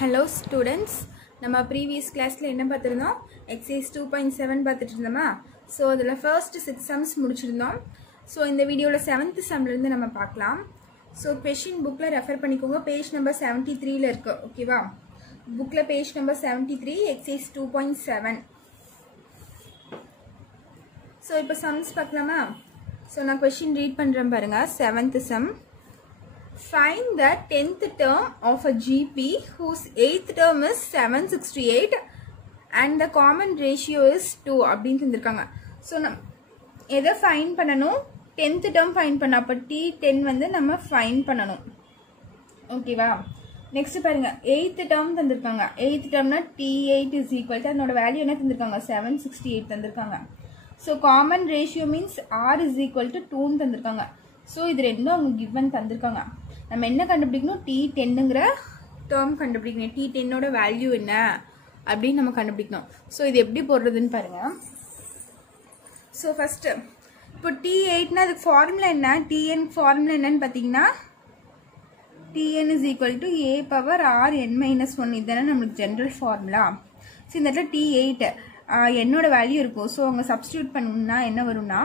Hello students, நம்ம previous classல என்ன பார்த்திருந்தோம் exercise 2.7 பார்த்துட்டு இருந்தோமா so அதுல first 6 sums முடிச்சிருந்தோம் so இந்த வீடியோல 7th sumல இருந்து நம்ம பார்க்கலாம் so question bookல ரெஃபர் பண்ணிக்கோங்க page number 73 ல இருக்கு ஓகேவா bookல page number 73 exercise 2.7 so இப்போ sums பார்க்கலாமா so நான் question read பண்றேன் பாருங்க 7th sum Find the 10th term of a GP whose 8th term is 768 and the common ratio is 2 அப்படினு தந்திருக்காங்க. So எதை find பண்ணனும் 10th term find பண்ண அப்ப T10 வந்து நம்ம find பண்ணனும். ஓகேவா? நெக்ஸ்ட் பாருங்க 8th term தந்திருக்காங்க. 8th termனா T8 is equal to அதோட வேல்யூ என்ன தந்திருக்காங்க 768 தந்திருக்காங்க. So common ratio means R is equal to 2 னு தந்திருக்காங்க. So இது ரெண்டும் அவங்க given தந்திருக்காங்க. நம்ம என்ன கண்டுபிடிக்கணும் T10ங்கற term கண்டுபிடிக்கணும். T10 ஓட வேல்யூ என்ன அப்படி நம்ம கண்டுபிடிக்கணும். So இது எப்படி போடுறதுன்னு பாருங்க. So first இப்போ T8 னா அதுக்கு ஃபார்முலா என்ன? Tn ஃபார்முலா என்னன்னு பாத்தீங்கன்னா Tn is equal to a power r n minus 1 இதுதான் நமக்கு ஜெனரல் ஃபார்முலா. So இந்த இடத்துல T8 என்னோட வேல்யூ இருக்கும். So அவங்க சப்ஸ்டிட்யூட் பண்ணனும்னா என்ன வரும்னா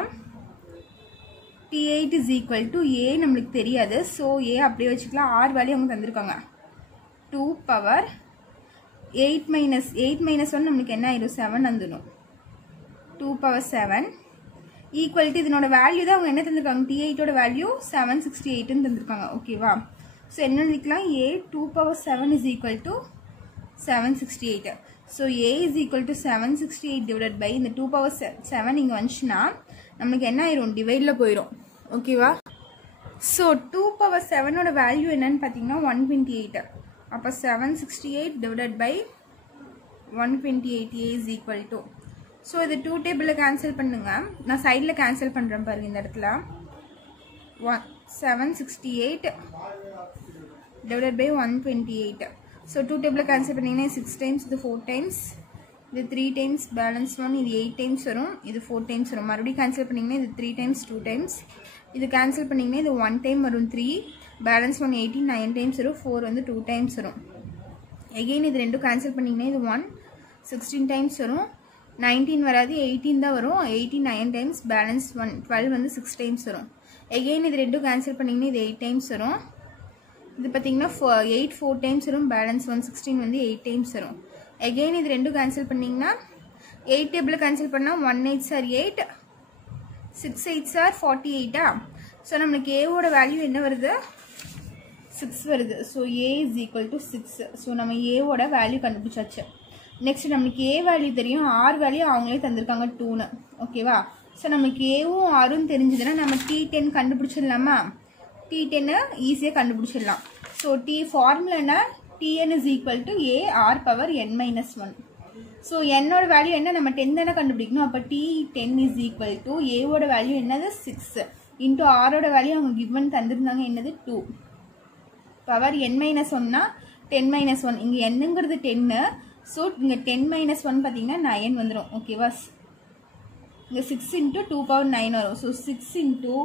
T8 is equal to A நம்மளுக்கு தெரியாது so A அப்படியே வச்சுக்கலாம் R வேல்யூ அவங்க தந்திருக்காங்க 2 power 8 minus 1 நமக்கு என்ன ஆயிடும் 7 வந்துடும் 2 power 7 equal to இதனோட வேல்யூ தான் அவங்க என்ன தந்திருக்காங்க T8 ஓட வேல்யூ 768 ன்னு தந்திருக்காங்க ஓகேவா so என்ன எழுதிக்கலாம் A 2 power 7 is equal to 768 so A is equal to 768 divided by இந்த 2 power 7 இங்க வந்துச்சுனா நமக்கு என்ன ஆயிரும் டிவைட்ல போயிடும் ஓகேவா சோ 2 பவர் 7 ஓட வேல்யூ என்னன்னு பாத்தீங்கன்னா 128 அப்ப 768 divided by 128 is equal to so இது 2 டேபிள்ல கேன்சல் பண்ணுங்க நான் சைடுல கேன்சல் பண்றேன் பாருங்க இந்த இடத்துல 768 divided by 128 so 2 டேபிள்ல கேன்சல் பண்ணீங்கன்னா 6 times இது 4 times இது 3 times balance 1 இது 8 times வரும் இது 4 times வரும் மறுபடியும் கேன்சல் பண்ணீங்கன்னா இது 3 times 2 times இது கேன்சல் பண்ணீங்கன்னா இது 1 time வரும் 3 balance 1 18 9 times வரும் 4 வந்து 2 times வரும் again இது ரெண்டும் கேன்சல் பண்ணீங்கன்னா இது 1 16 times வரும் 19 வராது 18 தான் வரும் 18 9 times balance 1 12 வந்து 6 times வரும் again இது ரெண்டும் கேன்சல் பண்ணீங்கன்னா இது 8 times வரும் இது பாத்தீங்கன்னா 8 4 times வரும் balance 1 16 வந்து 8 times வரும் again இது ரெண்டும் கேன்சல் பண்ணீங்கன்னா 8 டேபிள்ல கேன்சல் பண்ணா 1 8s are 8 6 8s are 48 so நமக்கு a ஓட வேல்யூ என்ன வருது 6 வருது so a is equal to 6 so நம்ம a ஓட வேல்யூ கண்டுபிடிச்சாச்சு நெக்ஸ்ட் நமக்கு a வேல்யூ தெரியும் r வேல்யூ அவங்களே தந்திருக்காங்க 2 னு ஓகேவா சோ நமக்கு a உம் r உம் தெரிஞ்சதுனா நம்ம t10 கண்டுபிடிச்சிடலாமா t10 ஈஸியா கண்டுபிடிச்சிடலாம் so t ஃபார்முலானா Tn is equal to a r power n minus 1. So n ஓட வேல்யூ என்ன நம்ம 10 தான கண்டுபிடிக்கணும் அப்ப T10 is equal to a ஓட வேல்யூ என்னது 6 into r ஓட வேல்யூ அவங்க given தந்திருந்தாங்க என்னது 2 power n minus 1 னா 10 minus 1 இங்க nங்கிறது 10 so இங்க 10 minus 1 பாத்தீங்கன்னா 9 வந்துரும் ஓகேவா இங்க 6 into 2 power 9 வரும் so 6 into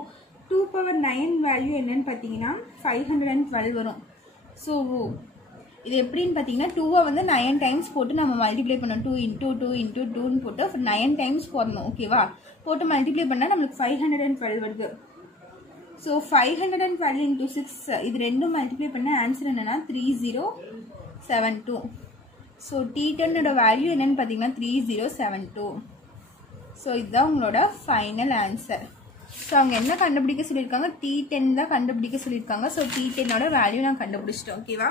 2 power 9 வேல்யூ என்னன்னு பாத்தீங்கன்னா 512 வரும் so இது எப்படின்னு பாத்தீங்கன்னா 2 வந்து 9 டைம்ஸ் போட்டு நம்ம மல்டிப்ளை பண்ணனும் 2 into 2 into 2 ன்னு போட்டு 9 டைம்ஸ் போடணும் ஓகேவா போட்டு மல்டிப்ளை பண்ணா நமக்கு 512 வருது சோ 512 into 6 இது ரெண்டும் மல்டிப்ளை பண்ணா ஆன்சர் என்னன்னா 3072 சோ T10 ஓட வேல்யூ என்னன்னு பாத்தீங்கன்னா 3072 சோ இதுதான் உங்களோட ஃபைனல் ஆன்சர் சோ அவங்க என்ன கண்டுபிடிக்க சொல்லிருக்காங்க T10 தான் கண்டுபிடிக்க சொல்லிருக்காங்க சோ T10 ஓட வேல்யூ நான் கண்டுபிடிச்சிட்டேன் ஓகேவா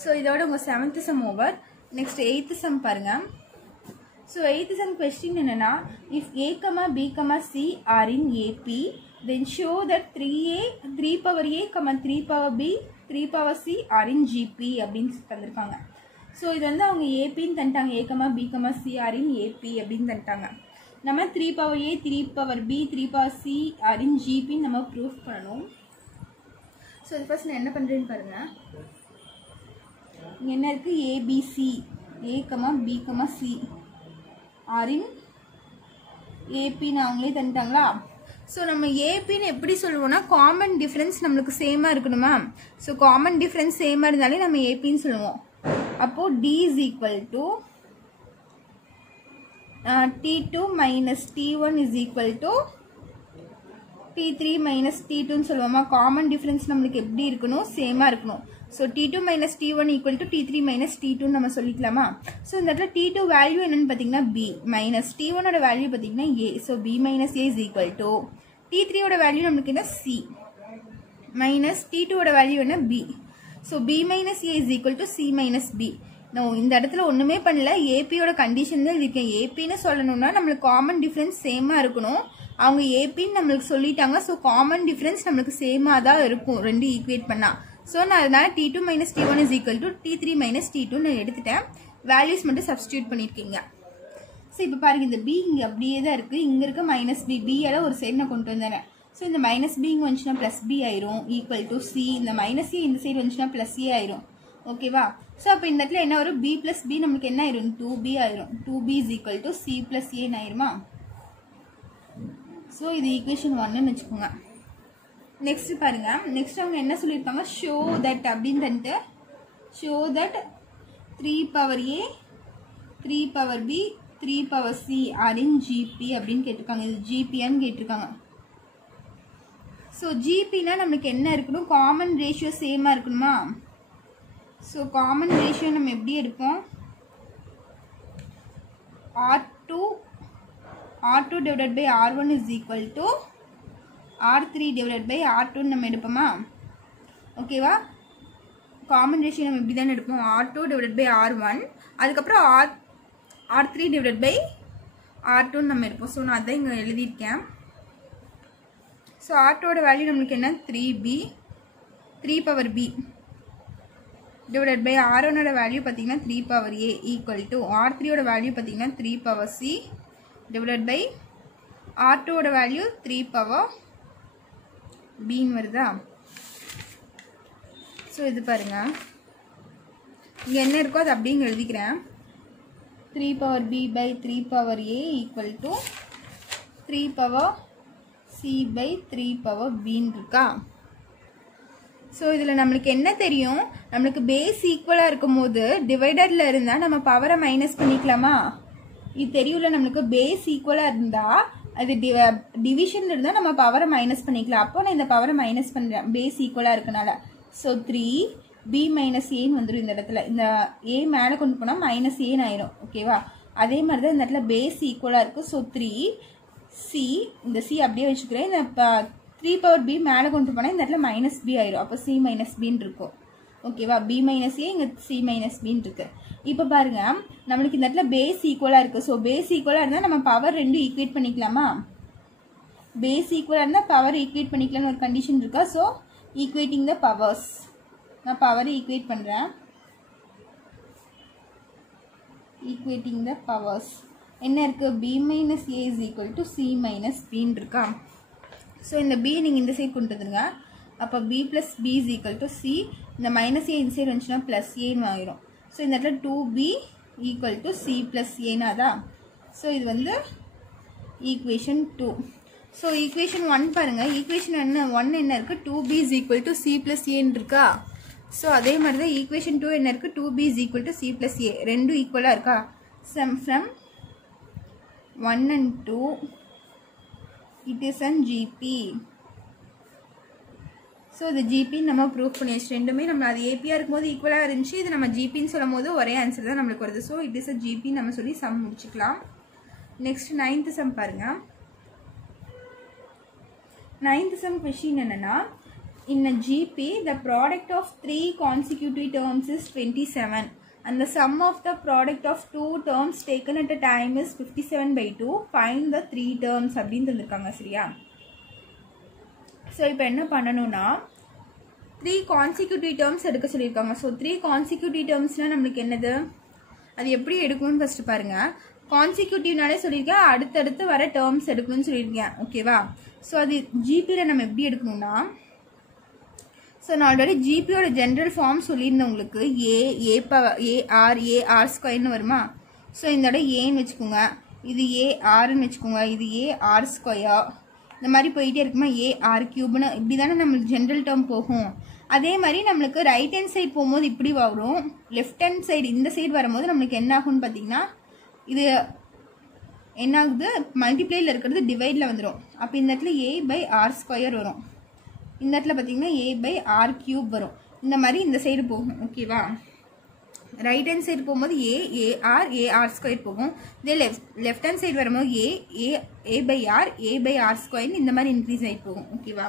So இதோட உங்க 7th sum over next 8th sum பாருங்க so 8th sum question என்னன்னா if a b c are in AP then show that 3 power a 3 power b 3 power c are in GP அப்படினு தந்திருக்காங்க so இது வந்து அவங்க AP ன்னு தந்தாங்க a b c are in AP அப்படினு தந்தாங்க நம்ம 3 power a 3 power b 3 power c are in GP நம்ம ப்ரூஃப் பண்ணனும் so இது ஃபர்ஸ்ட் நான் என்ன பண்றேன்னு பாருங்க என்ன இருக்கு ABC a b c are in AP ன்னு அவங்களே தந்துட்டாங்களா ஸோ நம்ம ஏபின்னு எப்படி சொல்லுவோம்னா காமன் டிஃப்ரென்ஸ் நம்மளுக்கு சேமாக இருக்கணுமா. ஸோ காமன் டிஃப்ரென்ஸ் சேமாக இருந்தாலே நம்ம ஏபின்னு சொல்லுவோம். அப்போது T is equal to T2 minus T1 is equal to T3 minus T2 சொல்லுவோமா. காமன் டிஃபரன்ஸ் நம்மளுக்கு எப்படி இருக்கணும், சேமா இருக்கணும். So T2 minus T1 equal to T3 minus T2 நம்ம சொல்லிக்கலாமா. ஸோ இந்த இடத்துல T2 வேல்யூ என்னன்னு பார்த்தீங்கன்னா B மைனஸ் T1 ஓட வேல்யூ பார்த்தீங்கன்னா A. So B minus A is equal to T3 ஓட வேல்யூ நம்மளுக்கு என்ன C மைனஸ் T2 ஓட வேல்யூ என்ன B. So B minus A is equal to C minus B. நான் இந்த இடத்துல ஒன்றுமே பண்ணல, ஏபியோட கண்டிஷன் தான் இருக்கேன். ஏபின்னு சொல்லணும்னா நம்மளுக்கு காமன் டிஃப்ரென்ஸ் சேமாக இருக்கணும். அவங்க ஏபின்னு நம்மளுக்கு சொல்லிட்டாங்க. ஸோ காமன் டிஃப்ரென்ஸ் நம்மளுக்கு சேமாக தான் இருக்கும் ரெண்டு ஈக்குவேட் பண்ணால். ஸோ நான் அதனால T2 minus T1 is equal to T3 minus T2 நான் எடுத்துட்டேன். வேல்யூஸ் மட்டும் சப்ஸ்டியூட் பண்ணியிருக்கீங்க. ஸோ இப்போ பாருங்க, இந்த பி இங்கே அப்படியே தான் இருக்குது. இங்கே இருக்க மைனஸ் பி பியால் ஒரு சைடு நான் கொண்டு வந்தேன். ஸோ இந்த மைனஸ் பி இங்கே வந்துச்சுன்னா ப்ளஸ் பி ஆயிரும் ஈக்குவல் டு சி. இந்த மைனஸ் ஏ இந்த சைடு வந்துச்சுன்னா ப்ளஸ் ஏ ஆயிரும். ஓகேவா. ஸோ அப்போ இந்த இடத்துல என்ன வரும், பி பிளஸ் பி நம்மளுக்கு என்ன ஆயிரும் 2b ஆயிரும். 2b is equal to C plus ஏன்னு ஆயிருமா. ஸோ இது ஈக்குவேஷன் 1ன்னு வச்சுக்கோங்க. நெக்ஸ்ட் பாருங்க, நெக்ஸ்ட் அவங்க என்ன சொல்லியிருக்காங்க, ஷோ தட் அப்படின்னு தந்துட்டு so that 3 power A 3 power B 3 power C are in GP அப்படின்னு கேட்டிருக்காங்க. இது ஜிபியான்னு கேட்டிருக்காங்க. ஸோ ஜிபினா நம்மளுக்கு என்ன இருக்கணும், காமன் ரேஷியோ சேமாக இருக்கணுமா. ஸோ காமன் ரேஷியோ நம்ம எப்படி எடுப்போம், R2 divided by R1 is equal to R3 divided by R2 நம்ம எடுப்போமா. ஓகேவா. காமன் ரேஷியோ நம்ம இப்படி தானே எடுப்போம், R2 divided by R1, அதுக்கப்புறம் R3 divided by R2 நம்ம எடுப்போம். ஸோ நான் அதான் இங்கே எழுதியிருக்கேன். ஸோ R2ஓட வேல்யூ நம்மளுக்கு என்ன 3b 3 power b divided by R1 ஓட வேல்யூ பார்த்தீங்கன்னா 3 power a equal to R3 ஓட வேல்யூ பார்த்தீங்கன்னா 3 power c divided by R2 ஓட வேல்யூ 3 பவர் b ன்னு வருதா. ஸோ இது பாருங்க, இங்கே என்ன இருக்கோ அது அப்படிங்க எழுதிக்கிறேன். 3 power b by 3 power a equal to 3 power c by 3 power bன்னு இருக்கா. ஸோ இதில் நம்மளுக்கு என்ன தெரியும், நம்மளுக்கு பேஸ் ஈக்குவலாக இருக்கும் போது டிவைடரில் இருந்தால் நம்ம பவரை மைனஸ் பண்ணிக்கலாமா. இது தெரியும்ல, நம்மளுக்கு பேஸ் ஈக்குவலாக இருந்தால் அது டிவிஷனில் இருந்தால் நம்ம பவரை மைனஸ் பண்ணிக்கலாம். அப்போ நான் இந்த பவரை மைனஸ் பண்ணுறேன் பேஸ் ஈக்குவலாக இருக்கனால. ஸோ 3b மைனஸ் ஏன்னு வந்துடும். இந்த இடத்துல இந்த ஏ மேலே கொண்டு போனால் மைனஸ் ஏன்னு ஆயிரும். ஓகேவா. அதே மாதிரி தான் இந்த இடத்துல பேஸ் ஈக்குவலாக இருக்குது. ஸோ 3c இந்த சி அப்படியே வச்சுக்கிறேன். இந்த 3 பவர் b மேலே கொண்டு போனால் இந்த இடத்துல மைனஸ் பி ஆயிரும். அப்போ c மைனஸ் பின்னு இருக்கும். ஓகேவா. b மைனஸ் ஏ இங்கே c மைனஸ் பின்னு இருக்கு. இப்போ பாருங்க, நம்மளுக்கு இந்த இடத்துல பேஸ் ஈக்குவலாக இருக்குது. ஸோ பேஸ் ஈக்குவலாக இருந்தால் நம்ம பவர் ரெண்டும் ஈக்குவேட் பண்ணிக்கலாமா. பேஸ் ஈக்குவலாக இருந்தால் பவர் ஈக்குவேட் பண்ணிக்கலாம்னு ஒரு கண்டிஷன் இருக்கா. ஸோ ஈக்குவேட்டிங் த பவர்ஸ், நான் பவரை ஈக்குவேட் பண்ணுறேன். ஈக்குவேட்டிங் த பவர்ஸ் என்ன இருக்குது, b minus a is equal to c minus பின்னு இருக்கா. ஸோ இந்த b நீங்கள் இந்த சைட் கொண்டு வந்துருங்க. அப்போ b plus b is equal to c. இந்த மைனஸ் ஏ இந்த சைடு வந்துச்சுன்னா ப்ளஸ் ஏன்னு ஆகிரும். ஸோ இந்த இடத்துல 2b equal to c plus ஏன்னா தான். ஸோ இது வந்து ஈக்குவேஷன் 2. ஸோ ஈக்குவேஷன் 1 பாருங்கள், ஈக்குவேஷன் 1 என்ன இருக்குது, 2b is equal to c plus ஏன்னு இருக்கா. ஸோ அதே மாதிரி தான் ஈக்குவேஷன் 2 என்ன இருக்குது, 2b is equal to c plus a ரெண்டும் ஈக்குவலாக இருக்கா. Sum from 1 and 2 it is an GP. So இது ஜிபி நம்ம ப்ரூவ் பண்ணியாச்சு. ரெண்டுமே நம்ம அது ஏபியாக இருக்கும்போது ஈக்குவலாக இருந்துச்சு. இது நம்ம ஜிபின்னு சொல்லும் போது ஒரே ஆன்சர் தான் நம்மளுக்கு வருது. So it is a GB நம்ம சொல்லி சம் முடிச்சுக்கலாம். நெக்ஸ்ட் 9th சம் பாருங்க. 9th சம் கொஷின் என்னன்னா, in a GP the product of 3 consecutive terms is 27 and the sum of the product of 2 terms taken at a time is 57/2. Find the 3 terms அப்படின்னு தந்திருக்காங்க. சரியா. So இப்போ என்ன பண்ணணும்னா 3 consecutive terms எடுக்க சொல்லியிருக்காங்க. So 3 consecutive termஸ்னால் நம்மளுக்கு என்னது, அது எப்படி எடுக்கணும்னு ஃபஸ்ட்டு பாருங்கள். கான்சிக்யூட்டிவ்னாலே சொல்லியிருக்கேன், அடுத்தடுத்து வர டேர்ம்ஸ் எடுக்கணும்னு சொல்லியிருக்கேன். ஓகேவா. ஸோ அது ஜிபியில் நம்ம எப்படி எடுக்கணும்னா, ஸோ நான் ஆல்ரெடி ஜிபியோட ஜென்ரல் ஃபார்ம் சொல்லியிருந்தேன் உங்களுக்கு. ஏஆர் ஸ்கொயர்னு வருமா. ஸோ இந்த இடம் ஏன்னு வச்சுக்கோங்க, இது ஏஆர்னு வச்சுக்கோங்க, இது ஏஆர் ஸ்கொயர், இந்த மாதிரி போயிட்டே இருக்குமா ஏ ஆர் கியூப்னு இப்படி தானே நம்மளுக்கு ஜென்ரல் டேர்ம் போகும். அதே மாதிரி நம்மளுக்கு ரைட் ஹேண்ட் சைடு போகும்போது இப்படி வரும், லெஃப்ட் ஹேண்ட் சைடு இந்த சைடு வரும்போது நம்மளுக்கு என்ன ஆகும்னு பார்த்தீங்கன்னா இது என்ன ஆகுது, மல்டிப்ளைல இருக்கிறது டிவைடில் வந்துடும். அப்போ இந்த இடத்துல ஏ பை ஆர் ஸ்கொயர் வரும், இந்த இடத்துல பார்த்தீங்கன்னா ஏ பை ஆர் கியூப் வரும். இந்த மாதிரி இந்த சைடு போகும். ஓகேவா, ரைட் ஹேண்ட் சைடு போகும்போது ஏஆர் ஸ்கொயர் போகும். இதே லெஃப்ட் ஹேண்ட் சைடு வரும்போது ஏ பை ஆர் ஸ்கொயர் இந்த மாதிரி இன்க்ரீஸ் ஆகிட்டு போகும். ஓகேவா,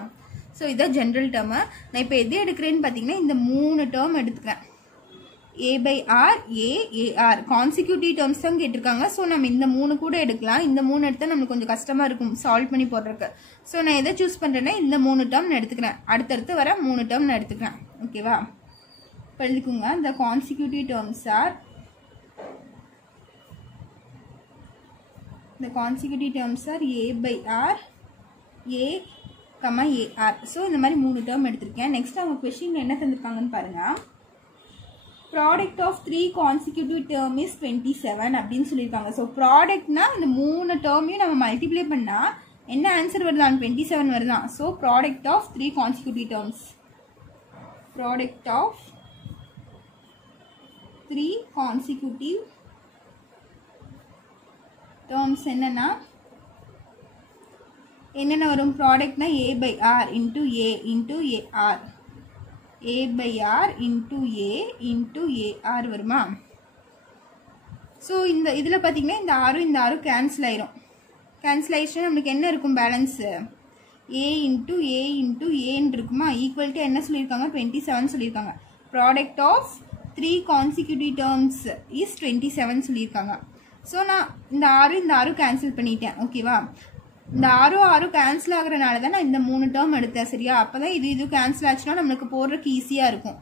ஸோ இதான் ஜென்ரல் டேர்மு. நான் இப்போ எது எடுக்கிறேன்னு பார்த்தீங்கன்னா இந்த 3 டேர்ம் எடுத்துக்கிறேன். A by r a r consecutive terms தான் கேட்டிருக்காங்க. ஸோ நம்ம இந்த 3 கூட எடுக்கலாம். இந்த 3 எடுத்தால் நம்மளுக்கு கொஞ்சம் கஷ்டமாக இருக்கும் சால்வ் பண்ணி போடுறதுக்கு. ஸோ நான் எதை சூஸ் பண்ணுறேன்னா இந்த 3 டேர்ம் நான் எடுத்துக்கிறேன். அடுத்தடுத்து வர 3 டேர்ம் நான் எடுத்துக்கிறேன். ஓகேவா, இப்போ எழுதிக்கோங்க. இந்த consecutive terms are a by r a a r. So இந்த மாதிரி 3 டேர்ம் எடுத்திருக்கேன். நெக்ஸ்ட் அவங்க கொஸ்டின் என்ன தந்திருக்காங்கன்னு பாருங்கள். Product of 3 consecutive term is 27 அப்படின்னு சொல்லியிருக்காங்க. ஸோ ப்ராடக்ட்னா இந்த 3 டேர்மையும் நம்ம மல்டிப்ளை பண்ணால் என்ன ஆன்சர் வருதான், 27 வருதான். So product of 3 consecutive terms, product of 3 consecutive terms என்னென்ன வரும், ப்ராடக்ட்னா a by r into a into a r, a by r into a into a r வருமா. ஸோ இந்த இதில் பார்த்தீங்கன்னா இந்த ஆரும் கேன்சல் ஆயிரும். கேன்சல் ஆயிடுச்சுன்னா நம்மளுக்கு என்ன இருக்கும் பேலன்ஸு, ஏ இன்ட்டு ஏன்னு இருக்குமா. ஈக்குவல் டு என்ன சொல்லியிருக்காங்க, 27 சொல்லியிருக்காங்க. Product of 3 consecutive terms is 27 சொல்லியிருக்காங்க. ஸோ நான் இந்த ஆரும் கேன்சல் பண்ணிட்டேன். ஓகேவா, இந்த ஆரும் கேன்சல் ஆகுறதுனால தான் நான் இந்த 3 டேர்ம் எடுத்தேன். சரியா, அப்போ தான் இது கேன்சல் ஆச்சுன்னா நம்மளுக்கு போடுறதுக்கு ஈஸியாக இருக்கும்.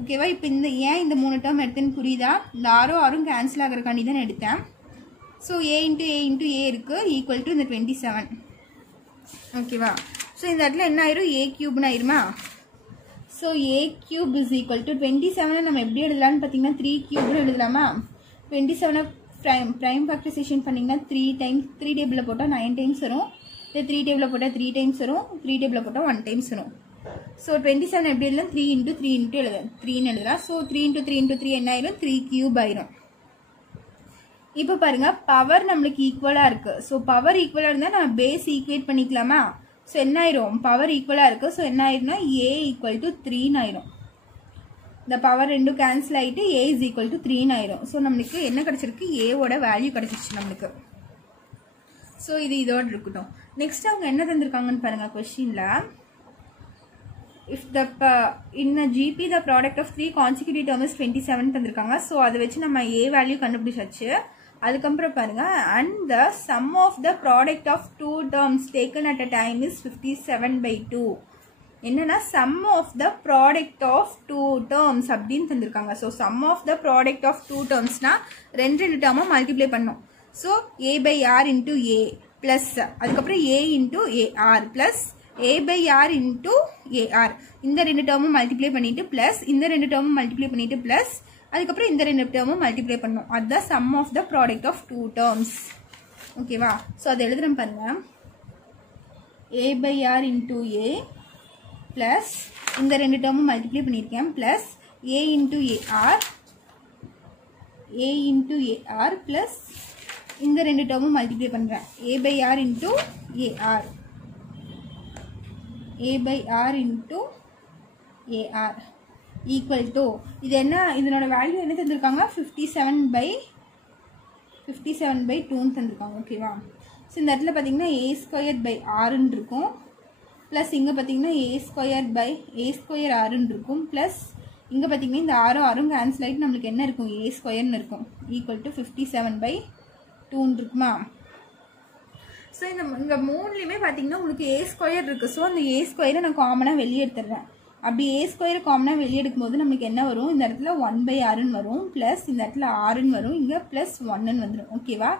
ஓகேவா, இப்போ ஏன் இந்த 3 டேர்ம் எடுத்தேன்னு புரியுதா. இந்த ஆரும் கேன்சல் ஆகிறக்காண்டி தான் எடுத்தேன். ஸோ ஏ இன்ட்டு ஏ இருக்குது ஈக்குவல் டு இந்த 27. ஓகேவா, ஸோ இந்த இடத்துல என்ன ஆயிரும், ஏ கியூப்னு ஆயிருமா. So a cube is equal to 27 நம்ம எப்படி எழுதலான்னு பார்த்தீங்கன்னா 3 கியூப்னு எழுதலாமா. 27 ப்ரைம் ஃபேக்டரைசேஷன் பண்ணிங்கன்னா 3 டைம்ஸ் 3 டேபிளில் போட்டால் 9 டைம்ஸ் வரும். இது 3 டேபிளில் போட்டால் 3 டைம்ஸ் வரும். 3 டேபிளில் போட்டால் 1 டைம்ஸ் வரும். ஸோ 27 எப்படி எழுதலாம், 3 இன்ட்டு 3 இன்ட்டு எழுதலாம் 3ன்னு எழுதலாம். ஸோ 3 இன்ட்டு 3 இன்ட்டு 3 என்ன ஆயிரும், 3 கியூப் ஆயிரும். இப்போ பாருங்கள் பவர் நம்மளுக்கு ஈக்குவலாக இருக்குது. ஸோ பவர் ஈக்குவலாக இருந்தால் நம்ம பேஸ் ஈக்குவேட் பண்ணிக்கலாமா. ஸோ என்ன ஆயிரும், பவர் ஈக்குவலாக இருக்குது. ஸோ என்ன ஆயிரும்னா ஏ ஈக்குவல் டு 3ன்னு ஆயிரும். இந்த பவர் ரெண்டும் கேன்சல் ஆகிட்டு ஏ இஸ் ஈக்குவல் டு 3ன்னு ஆயிரும். ஸோ நம்மளுக்கு என்ன கிடச்சிருக்கு, ஏவோட வேல்யூ கிடச்சிருச்சு நம்மளுக்கு. ஸோ இது இதோட இருக்கட்டும். நெக்ஸ்ட் அவங்க என்ன தந்திருக்காங்கன்னு பாருங்கள் கொஸ்டினில். If the in GP the product of 3 consecutive term is 27 தந்திருக்காங்க. ஸோ அதை வச்சு நம்ம ஏ வேல்யூ கண்டுபிடிச்சாச்சு. அதுக்கப்புறம் பாருங்க, and the sum of the product of 2 terms taken at a time is 57/2. என்னன்னா sum of the product of 2 terms அப்படின்னு தந்திருக்காங்க. So sum of the product of 2 டேர்ம்ஸ்னா 2 டேர்மை மல்டிப்ளை பண்ணும். So a by r into a plus அதுக்கப்புறம் a into a r plus a by r into a r, இந்த 2 டேர்மும் multiply பண்ணிட்டு பிளஸ் இந்த 2 டேர்மும் மல்டிப்ளை பண்ணிட்டு பிளஸ் அதுக்கப்புறம் இந்த 2 டேர்மும் மல்டிப்ளை பண்ணும். அதுதான் sum of the product of 2 terms. ஓகேவா, ஸோ அதை எழுதுறேன் பாருங்க. A by r into a plus இந்த 2 டேர்மும் மல்டிப்ளை பண்ணியிருக்கேன் plus a into a r plus இந்த 2 டேர்மும் மல்டிப்ளை பண்ணுறேன் a by r into a r equal to இது என்ன, இதனோட வேல்யூ என்ன தந்திருக்காங்க, 57/2ன்னு தந்திருக்காங்க. ஓகேவா, ஸோ இந்த இடத்துல பார்த்தீங்கன்னா ஏ ஸ்கொயர் பை ஆர்ன்னு இருக்கும் ப்ளஸ் இங்கே பார்த்தீங்கன்னா ஏ ஸ்கொயர் ஆர்ன்னு இருக்கும் ப்ளஸ் இங்கே பார்த்தீங்கன்னா இந்த ஆரும் கேன்சல் ஆகிட்டு நம்மளுக்கு என்ன இருக்கும், ஏ ஸ்கொயர்னு இருக்கும் ஈக்குவல் டு 57/2ன்னு இருக்குமா. ஸோ இங்கே மூணுலேயுமே பார்த்தீங்கன்னா உங்களுக்கு ஏ ஸ்கொயர் இருக்குது. ஸோ அந்த ஏ ஸ்கொயரை நான் காமனாக வெளியே எடுத்துடுறேன். அப்படி ஏ ஸ்கொயரை காமனாக வெளியே எடுக்கும்போது நம்மளுக்கு என்ன வரும், இந்த இடத்துல 1/6ன்னு வரும் ப்ளஸ் இந்த இடத்துல ஆர்ன்னு வரும், இங்கே ப்ளஸ் 1ன்னு வந்துடும். ஓகேவா,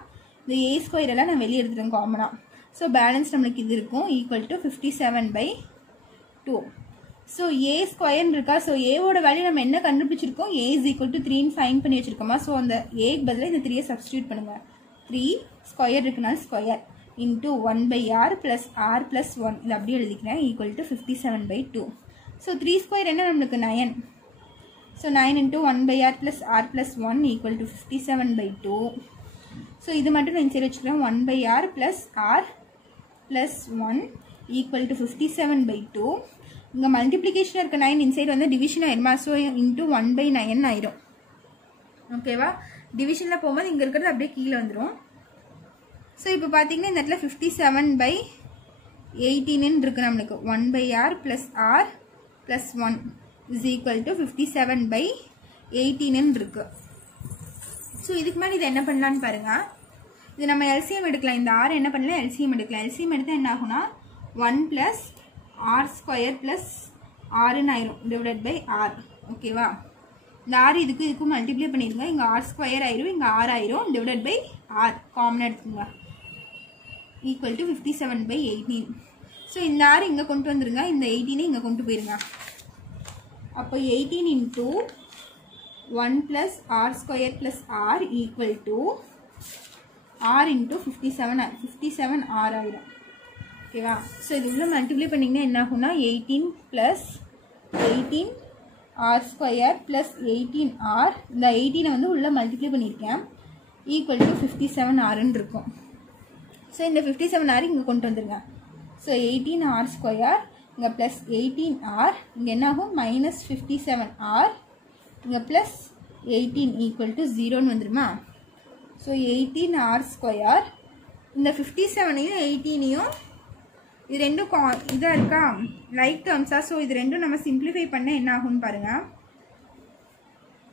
இந்த ஏ ஸ்கொயரெல்லாம் நான் வெளியே எடுத்துட்டேன் காமனாக. ஸோ பேலன்ஸ் நம்மளுக்கு இது இருக்கும் ஈக்குவல் டு 57/2. ஸோ ஏ ஸ்கொயர்னு இருக்கா. ஸோ ஏவோட வேல்யூ நம்ம என்ன கண்டுபிடிச்சிருக்கோம், ஏ இஸ் ஈக்குவல் டு 3ன்னு ஃபைன் பண்ணி வச்சிருக்கோமா. ஸோ அந்த ஏக்கு பதிலாக இந்த 3யை சப்ஸ்டியூட் பண்ணுங்கள். 3 square இருக்குனால square into 1 by r plus r plus 1 இது அப்படியே எழுதிக்கிறேன் equal to 57/2. So 3 square என்ன நம்மளுக்கு 9. So 9 into 1 by r plus r plus 1 equal to 57/2. So இது மட்டும் நான் இன்சைட் வச்சுக்கிறேன் 1 by r plus r plus 1 equal to 57/2. இங்கே மல்டிப்ளிகேஷன் இருக்க 9 இன்சைட் வந்து டிவிஷன் ஆயிருமா. ஸோ இன்ட்டு 1 by 9 ஆயிரும். ஓகேவா, டிவிஷனில் போகும்போது இங்கே இருக்கிறது அப்படியே கீழே வந்துடும். ஸோ இப்போ பார்த்தீங்கன்னா இந்த இடத்துல 57/18 இருக்குது நம்மளுக்கு. 1 by r plus r plus 1 is equal to 57/18 இருக்குது. ஸோ இதுக்கு மேலே இதை என்ன பண்ணலான்னு பாருங்கள். இது நம்ம எல்சிஎம் எடுக்கலாம். இந்த r என்ன பண்ணலாம், எல்சிஎம் எடுக்கலாம். எல்சிஎம் எடுத்தால் என்ன ஆகும்னா 1 plus r square plus rன்னு ஆயிரும் டிவைடட் பை r. ஓகேவா, இந்த r இதுக்கும் மல்டிப்ளை பண்ணிடுங்க. இங்கே r ஸ்கொயர் ஆயிரும், இங்கே r ஆயிரும் டிவைடட் பை r காமன் எடுத்துங்க ஈக்குவல் டு 57/18. ஸோ இந்த r இங்கே கொண்டு வந்துருங்க, இந்த 18 இங்கே கொண்டு போயிருங்க. அப்போ 18 into 1 plus r square plus r equal to r into 57 r ஆயிடும். ஓகேவா, ஸோ இது உள்ள மல்டிப்ளை பண்ணிங்கன்னா என்ன ஆகும்னா 18 plus 18 r square plus 18 r, இந்த 18 வந்து உள்ள மல்டிப்ளை பண்ணியிருக்கேன் ஈக்குவல் டு 57 rன்னு இருக்கும். ஸோ இந்த 57 r இங்கே கொண்டு வந்துருங்க. ஸோ 18 r ஸ்கொயர் இங்கே ப்ளஸ் 18 r, இங்கே என்ன ஆகும் மைனஸ் 57 r, இங்கே ப்ளஸ் 18 ஈக்குவல் டு 0ன்னு வந்துருமா. ஸோ 18 r ஸ்கொயர், இந்த 57ஐயும் 18ஐயும் இது ரெண்டும் இதாக இருக்கா லைக் டேர்ம்ஸா. ஸோ இது ரெண்டும் நம்ம சிம்பிளிஃபை பண்ண என்ன ஆகும்னு பாருங்கள்.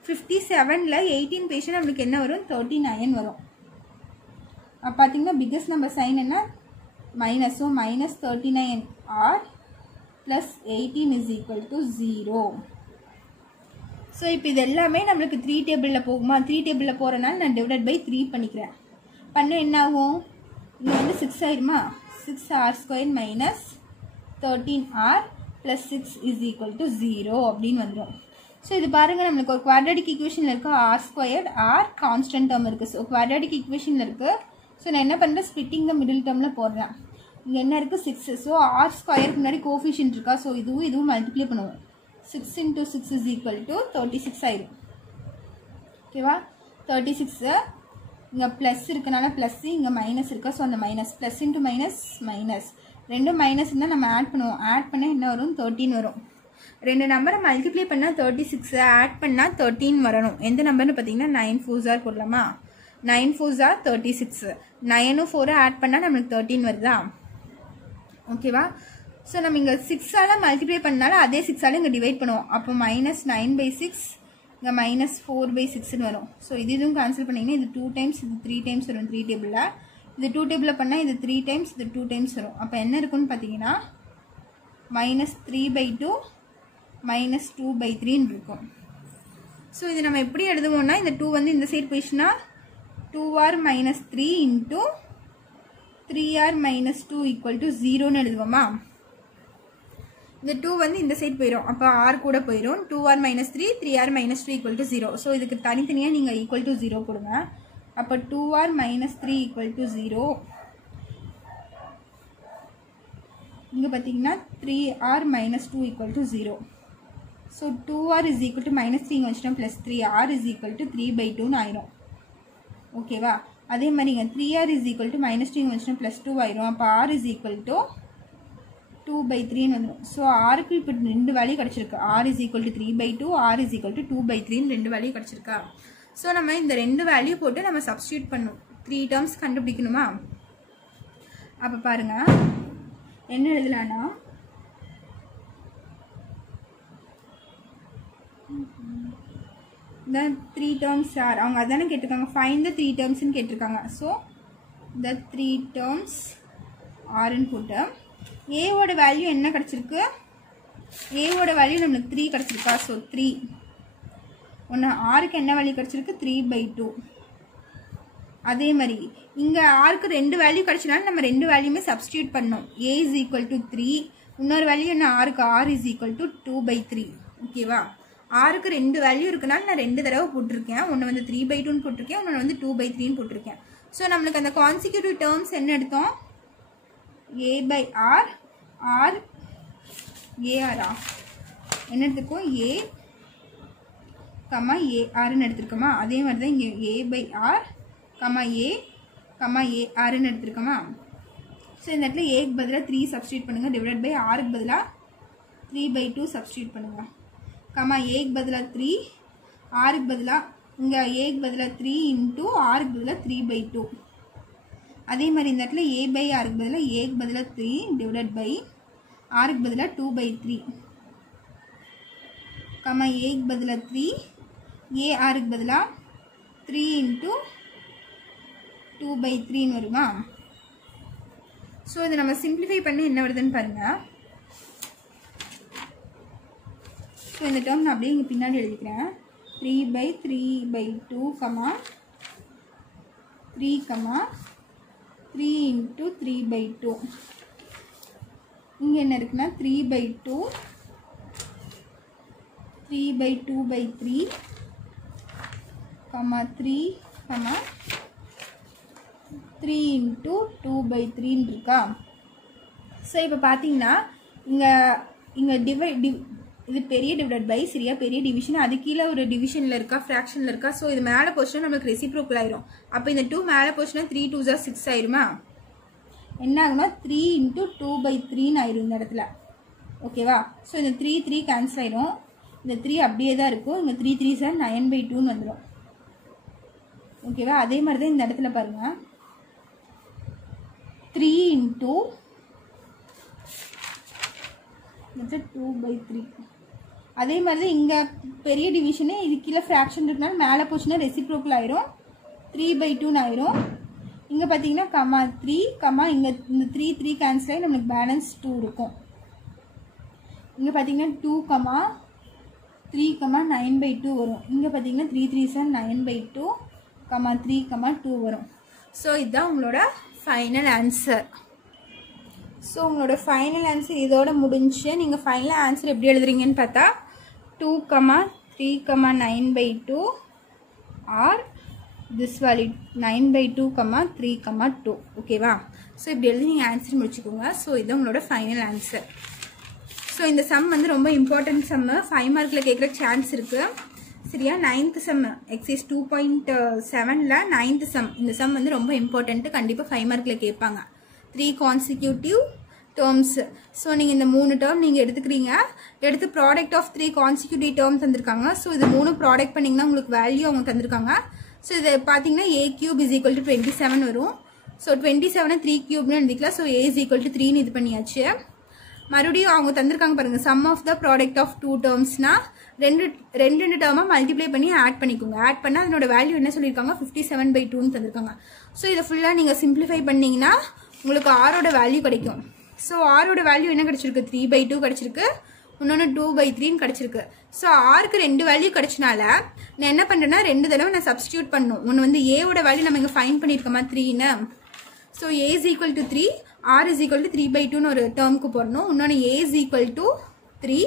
57ல் 18 பேஷன் நம்மளுக்கு என்ன வரும், 39 வரும். அப்போ பார்த்தீங்கன்னா பிக்கஸ்ட் நம்பர் சைன் என்ன minus. So minus 39 r plus 18 is equal to 0. So இப்போ இது எல்லாமே நம்மளுக்கு 3 டேபிளில் போகுமா. 3 டேபிளில் போகிறனால நான் டிவைடட் பை 3 பண்ணிக்கிறேன். பண்ண என்ன ஆகும், இங்கே வந்து 6 ஆயிருமா. 6r square minus 13r plus 6 is equal to 0 அப்படின்னு வந்துடும். ஸோ இது பாருங்கள், நம்மளுக்கு ஒரு குவாட்ராட்டிக் ஈக்குவேஷனில் இருக்குது r square r constant term இருக்குது. ஸோ குவாட்ராட்டிக் ஈக்குவேஷனில் இருக்குது. ஸோ நான் என்ன பண்ணுறேன், ஸ்பிட்டிங் த மிடில் டேர்மில் போடுறேன். இங்கே என்ன இருக்குது 6. ஸோ r ஸ்கொயருக்கு முன்னாடி கோஃபிஷியன்ட் இருக்கா. ஸோ இதுவும் மல்டிப்ளை பண்ணுவோம். 6 into 6 is equal to 36 ஆயிரும். ஓகேவா, 36 இங்கே ப்ளஸ் இருக்கனால ப்ளஸ், இங்கே மைனஸ் இருக்கா. ஸோ அந்த minus plus into minus minus, ரெண்டும் மைனஸ் இருந்தால் நம்ம ஆட் பண்ணுவோம். ஆட் பண்ணால் என்ன வரும், 13 வரும். ரெண்டு நம்பரை மல்டிப்ளை பண்ணால் 36, ஆட் பண்ணால் 13 வரணும். எந்த நம்பர்னு பார்த்தீங்கன்னா 9 4s போடலாமா. 9 4s 36, 9 4 ஆட் பண்ணால் நம்மளுக்கு 13 வருதா. ஓகேவா, ஸோ நம்ம இங்கே 6ஆல் மல்டிப்ளை பண்ணாலும் அதே 6ஆல் இங்கே டிவைட் பண்ணுவோம். அப்போ மைனஸ் 9/6, இங்கே மைனஸ் 4/6ன்னு வரும். ஸோ இதுவும் கேன்சல் பண்ணிங்கன்னா இது 2 டைம்ஸ், இது 3 டைம்ஸ் வரும் 3 டேபிளில். இது 2 டேபிளில் பண்ணால் இது 3 டைம்ஸ், இது 2 டைம்ஸ் வரும். அப்போ என்ன இருக்குன்னு பார்த்தீங்கன்னா மைனஸ் 3/2 மைனஸ் 2/3ன்னு இருக்கும். ஸோ இது நம்ம எப்படி எழுதுவோம்னா, இந்த 2 வந்து இந்த சைடு போயிடுச்சுன்னா 2r minus 3 into 3r minus 2 equal to 0ன்னு எழுதுவோமா. இந்த 2 வந்து இந்த சைடு போயிடும். அப்போ r கூட போயிடும். 2r minus 3 3r minus 2 equal to 0. So இதுக்கு தனித்தனியாக நீங்கள் equal to 0 கொடுங்க. அப்போ 2r minus 3 equal to 0. இங்கே பார்த்தீங்கன்னா 3r minus 2 equal to 0. So 2r is equal to minus 3 இங்கே வச்சுட்டோம் plus 3r is equal to 3/2ன்னு ஆயிரும். ஓகேவா, அதே மாதிரி இங்கே 3r is equal to minus 2 இங்கே வச்சுட்டோம் ப்ளஸ் 2 ஆயிரும். அப்போ r is equal to 2/3ன்னு வந்துடும். ஸோ ஆருக்கு இப்போ 2 வேல்யூ கிடச்சிருக்கு. r is equal to 3/2, r is equal to 2/3ன்னு 2 வேல்யூ கிடச்சிருக்கா. ஸோ நம்ம இந்த 2 வேல்யூ போட்டு நம்ம சப்ஸ்டியூட் பண்ணணும். 3 டேர்ம்ஸ் கண்டுபிடிக்கணுமா. அப்போ பாருங்கள் என்ன எழுதலான்னா, the 3 terms are, அவங்க அதானே கேட்டிருக்காங்க, find the 3 termsன்னு கேட்டிருக்காங்க. ஸோ the 3 terms ஆர்ன்னு போட்டு ஏவோட வேல்யூ என்ன கிடச்சிருக்கு, ஏவோட வேல்யூ நம்மளுக்கு 3 கிடச்சிருக்கா. ஸோ 3 ஒன்று ஆருக்கு என்ன வேல்யூ கிடச்சிருக்கு 3/2. அதே மாதிரி இங்கே ஆருக்கு 2 வேல்யூ கிடச்சினாலும் நம்ம 2 வேல்யூமே சப்ஸ்டியூட் பண்ணோம். ஏ இஸ் ஈக்குவல் டு 3, இன்னொரு வேல்யூ என்ன ஆருக்கு ஆர் இஸ் ஈக்குவல் டு 2/3. ஓகேவா, ஆருக்கு 2 வேல்யூ இருக்குனாலும் நான் 2 தடவை போட்டிருக்கேன். ஒன்று வந்து 3/2ன்னு போட்டிருக்கேன், ஒன்று வந்து 2/3ன்னு போட்டிருக்கேன். ஸோ நம்மளுக்கு அந்த கான்சிக்யூட்டிவ் டேர்ம்ஸ் என்ன எடுத்தோம், a by r r ar என்ன எடுத்துக்கோம் a கமா arன்னு எடுத்துருக்கோமா அதே மாதிரி தான் இங்கே a by r comma a comma arன்னு எடுத்துருக்கோமா ஸோ இந்த இடத்துல ஏக்கு பதிலாக 3 சப்ஸ்டியூட் பண்ணுங்கள் டிவைட் பை ஆருக்கு பதிலாக 3/2 சப்ஸ்டியூட் பண்ணுங்கள் கமா ஏக்கு பதிலாக 3 ஆருக்கு பதிலாக இங்கே ஏக்கு பதிலாக 3 இன்ட்டு ஆருக்கு பதிலாக 3/2 அதே மாதிரி இந்த இடத்துல a by ஆருக்கு பதிலாக ஏக்கு பதிலாக 3 டிவைட் பை ஆருக்கு பதிலாக 2/3 கமா ஏக்கு பதிலாக 3 a ஆருக்கு பதிலாக 3 இன்ட்டு 2/3 வருமா ஸோ இதை நம்ம சிம்பிளிஃபை பண்ணி என்ன வருதுன்னு பாருங்கள் ஸோ இந்த டேர்ம் நான் அப்படியே இங்கே பின்னாடி எழுதிக்கிறேன் 3/3/2 கமா 3 கமா 3 இன்ட்டு 3/2 இங்கே என்ன இருக்குன்னா 3/2 3/2/3 கமா 3 கமா 3 இன்ட்டு 2/3 இருக்கா ஸோ இப்போ பார்த்தீங்கன்னா இங்கே இது பெரிய டிவைட் பை சரியா பெரிய டிவிஷன் அது கீழே ஒரு டிவிஷனில் இருக்கா ஃப்ராக்ஷனில் இருக்கா ஸோ இது மேலே போச்சுன்னா நம்மளுக்கு ரெசிப்ரோக்கல் ஆயிரும் அப்போ இந்த 2 மேலே போச்சுன்னா 3 2s are 6 ஆயிருமா என்ன ஆகுனா 3 இன்ட்டு 2/3 ஆயிரும் இந்த இடத்துல ஓகேவா ஸோ இந்த 3 கேன்சல் ஆயிரும் இந்த 3 அப்படியே தான் இருக்கும் இங்கே 3 3s are 9/2 வந்துடும் ஓகேவா அதே மாதிரி தான் இந்த இடத்துல பாருங்கள் 3 இன்ட்டு 2/3 அதே மாதிரி இங்கே பெரிய டிவிஷனு இது கீழே ஃப்ராக்ஷன் இருக்கனால மேலே போச்சுன்னா ரெசிப்ரோக்கல் ஆயிரும் 3/2 ஆயிரும் இங்கே பார்த்தீங்கன்னா கமா 3 கமா இங்கே இந்த 3 கேன்சல் ஆகி நம்மளுக்கு பேலன்ஸ் 2 இருக்கும் இங்கே பார்த்தீங்கன்னா 2 கமா 3 கமா 9/2 வரும் இங்கே பார்த்தீங்கன்னா 3 3s are 9/2 கமா 3 கமா 2 வரும் ஸோ இதுதான் உங்களோட ஃபைனல் ஆன்சர் ஸோ உங்களோட ஃபைனல் ஆன்சர் இதோட முடிஞ்சு நீங்கள் ஃபைனல் ஆன்சர் எப்படி எழுதுறீங்கன்னு பார்த்தா 2 comma 3 comma 9/2 or this value 9/2 comma 3 comma 2 ஓகேவா ஸோ இப்படி எழுதி நீங்கள் ஆன்சர் முடிச்சுக்கோங்க ஸோ இதுதான் உங்களோட ஃபைனல் ஆன்சர் ஸோ இந்த சம் வந்து ரொம்ப இம்பார்ட்டன்ட் சம்மு 5 மார்க்கில் கேட்குற சான்ஸ் இருக்குது சரியா 9th சம் எக்ஸைஸ் 2.7ல 9th சம் இந்த சம் வந்து ரொம்ப இம்பார்ட்டன்ட்டு கண்டிப்பாக 5 மார்க்கில் கேட்பாங்க 3 கான்சிக்யூட்டிவ் டேர்ம்ஸ் ஸோ நீங்கள் இந்த 3 டேர்ம் நீங்கள் எடுத்துக்கிறீங்க எடுத்து ப்ராடக்ட் ஆஃப் 3 கான்சிக்யூட்டிவ் டேர்ம் தந்திருக்காங்க ஸோ இது 3 ப்ராடக்ட் பண்ணிங்கன்னா உங்களுக்கு வேல்யூ அவங்க தந்திருக்காங்க ஸோ இதை பார்த்தீங்கன்னா a cube is equal to 27 வரும் ஸோ 27 3 cube எழுதிக்கலாம் so a is equal to 3 இது பண்ணியாச்சு மறுபடியும் அவங்க தந்திருக்காங்க பாருங்க sum of the product of 2 டேர்ம்ஸ்னா ரெண்டு டேர்மாக மல்டிப்ளை பண்ணி ஆட் பண்ணிக்கோங்க ஆட் பண்ணால் அதனோட வேல்யூ என்ன சொல்லியிருக்காங்க 57/2 தந்திருக்காங்க ஸோ இதை ஃபுல்லாக நீங்கள் சிம்பிளிஃபை பண்ணிங்கன்னா உங்களுக்கு ஆரோட வேல்யூ கிடைக்கும் ஸோ ஆரோட வேல்யூ என்ன கிடைச்சிருக்கு 3/2 கிடைச்சிருக்கு இன்னொன்று 2/3 கிடைச்சிருக்கு ஸோ ஆருக்கு 2 வேல்யூ கிடைச்சனால நான் என்ன பண்ணுறேன்னா 2 தடவை நான் சப்ஸ்டியூட் பண்ணணும் ஒன்று வந்து ஏவோட வேல்யூ நம்ம இங்கே ஃபைன் பண்ணியிருக்கோமா 3ன்னு so a is equal to 3 r is equal to 3/2ன்னு ஒரு டேர்முக்கு போடணும் இன்னொன்று a is equal to 3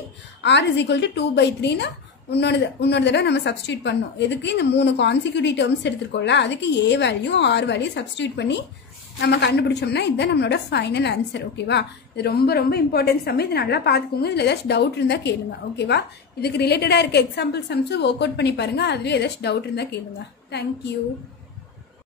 r is equal to 2/3ன்னு இன்னொரு தடவை நம்ம சப்ஸ்டியூட் பண்ணணும் எதுக்கு இந்த 3 கான்சிக்யூட்டிவ் டேர்ம்ஸ் எடுத்துருக்கோம்ல அதுக்கு a value r value substitute பண்ணி நம்ம கண்டுபிடிச்சோம்னா இதுதான் நம்மளோட ஃபைனல் ஆன்சர் ஓகேவா இது ரொம்ப ரொம்ப இம்பார்ட்டன்ட் சம் இது நல்லா பார்த்துக்கோங்க இதில் ஏதாச்சும் டவுட் இருந்தால் கேளுங்க ஓகேவா இதுக்கு ரிலேட்டடாக இருக்க எக்ஸாம்பிள் சம்ஸும் ஒர்க் அவுட் பண்ணி பாருங்கள் அதுலேயும் ஏதாச்சும் டவுட் இருந்தால் கேளுங்க தேங்க்யூ